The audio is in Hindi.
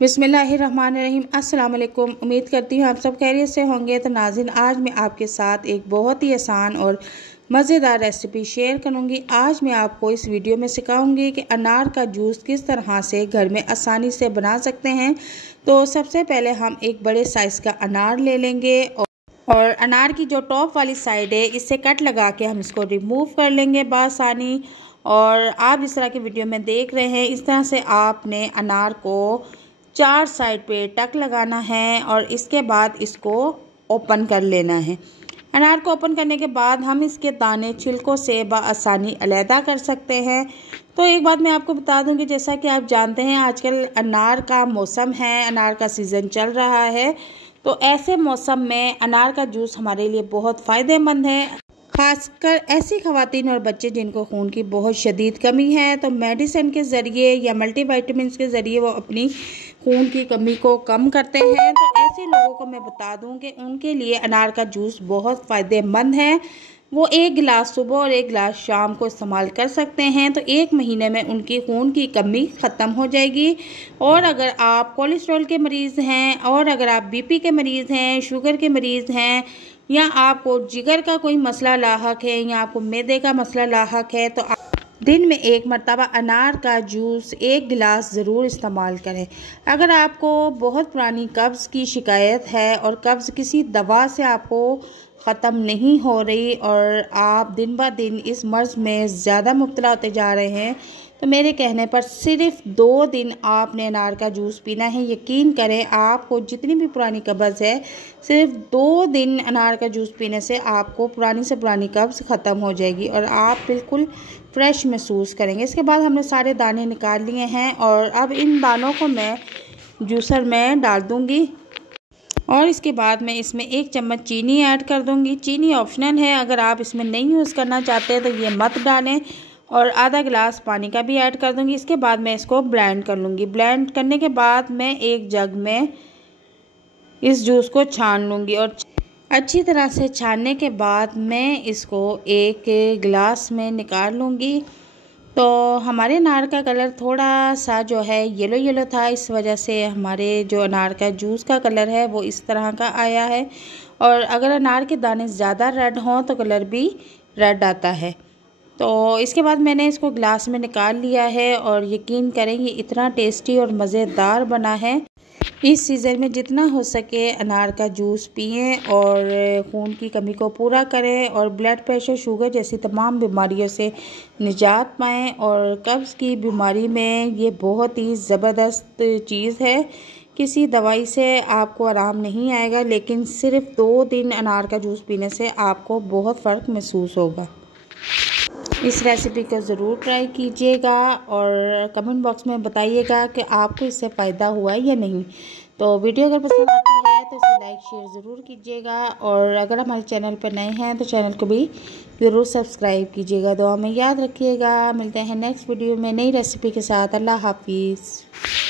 बिस्मिल्लाहिर्रहमानिर्रहीम। अस्सलाम वालेकुम। उम्मीद करती हूँ आप सब खैरियत से होंगे। तो नाज़रीन, आज मैं आपके साथ एक बहुत ही आसान और मज़ेदार रेसिपी शेयर करूँगी। आज मैं आपको इस वीडियो में सिखाऊंगी कि अनार का जूस किस तरह से घर में आसानी से बना सकते हैं। तो सबसे पहले हम एक बड़े साइज़ का अनार ले लेंगे और अनार की जो टॉप वाली साइड है इससे कट लगा के हम इसको रिमूव कर लेंगे बआसानी। और आप इस तरह की वीडियो में देख रहे हैं, इस तरह से आपने अनार को 4 साइड पे टक लगाना है और इसके बाद इसको ओपन कर लेना है। अनार को ओपन करने के बाद हम इसके दाने छिलकों से बआसानी अलहदा कर सकते हैं। तो एक बात मैं आपको बता दूं कि जैसा कि आप जानते हैं आजकल अनार का मौसम है, अनार का सीज़न चल रहा है। तो ऐसे मौसम में अनार का जूस हमारे लिए बहुत फ़ायदेमंद है, ख़ासकर ऐसी ख़वातीन और बच्चे जिनको खून की बहुत शदीद कमी है। तो मेडिसिन के ज़रिए या मल्टीविटामिन्स के ज़रिए वो अपनी खून की कमी को कम करते हैं। तो ऐसे लोगों को मैं बता दूं कि उनके लिए अनार का जूस बहुत फ़ायदेमंद है। वो 1 गिलास सुबह और 1 गिलास शाम को इस्तेमाल कर सकते हैं। तो 1 महीने में उनकी खून की कमी ख़त्म हो जाएगी। और अगर आप कोलेस्ट्रॉल के मरीज़ हैं, और अगर आप बीपी के मरीज़ हैं, शुगर के मरीज़ हैं, या आपको जिगर का कोई मसला लाहक है, या आपको मैदे का मसला लाहक है, तो आप दिन में 1 मरतबा अनार का जूस 1 गिलास ज़रूर इस्तेमाल करें। अगर आपको बहुत पुरानी कब्ज़ की शिकायत है और कब्ज़ किसी दवा से आपको ख़त्म नहीं हो रही और आप दिन ब दिन इस मर्ज़ में ज़्यादा मुब्तला होते जा रहे हैं, तो मेरे कहने पर सिर्फ़ 2 दिन आपने अनार का जूस पीना है। यकीन करें, आपको जितनी भी पुरानी कब्ज़ है, सिर्फ़ 2 दिन अनार का जूस पीने से आपको पुरानी से पुरानी कब्ज़ ख़त्म हो जाएगी और आप बिल्कुल फ्रेश महसूस करेंगे। इसके बाद हमने सारे दाने निकाल लिए हैं और अब इन दानों को मैं जूसर में डाल दूँगी और इसके बाद मैं इसमें 1 चम्मच चीनी ऐड कर दूँगी। चीनी ऑप्शनल है, अगर आप इसमें नहीं यूज़ करना चाहते तो ये मत डालें। और आधा गिलास पानी का भी ऐड कर दूंगी। इसके बाद मैं इसको ब्लेंड कर लूँगी। ब्लेंड करने के बाद मैं एक जग में इस जूस को छान लूँगी और अच्छी तरह से छानने के बाद मैं इसको एक गिलास में निकाल लूँगी। तो हमारे अनार का कलर थोड़ा सा जो है येलो येलो था, इस वजह से हमारे जो अनार का जूस का कलर है वो इस तरह का आया है। और अगर अनार के दाने ज़्यादा रेड हों तो कलर भी रेड आता है। तो इसके बाद मैंने इसको ग्लास में निकाल लिया है और यकीन करें ये इतना टेस्टी और मज़ेदार बना है। इस सीज़न में जितना हो सके अनार का जूस पिएं और खून की कमी को पूरा करें और ब्लड प्रेशर, शुगर जैसी तमाम बीमारियों से निजात पाएं। और कब्ज़ की बीमारी में ये बहुत ही ज़बरदस्त चीज़ है। किसी दवाई से आपको आराम नहीं आएगा, लेकिन सिर्फ़ 2 दिन अनार का जूस पीने से आपको बहुत फ़र्क महसूस होगा। इस रेसिपी को ज़रूर ट्राई कीजिएगा और कमेंट बॉक्स में बताइएगा कि आपको इससे फ़ायदा हुआ या नहीं। तो वीडियो अगर पसंद आती है तो इसे लाइक शेयर ज़रूर कीजिएगा और अगर हमारे चैनल पर नए हैं तो चैनल को भी ज़रूर सब्सक्राइब कीजिएगा। दुआ में याद रखिएगा। मिलते हैं नेक्स्ट वीडियो में नई रेसिपी के साथ। अल्लाह हाफिज़।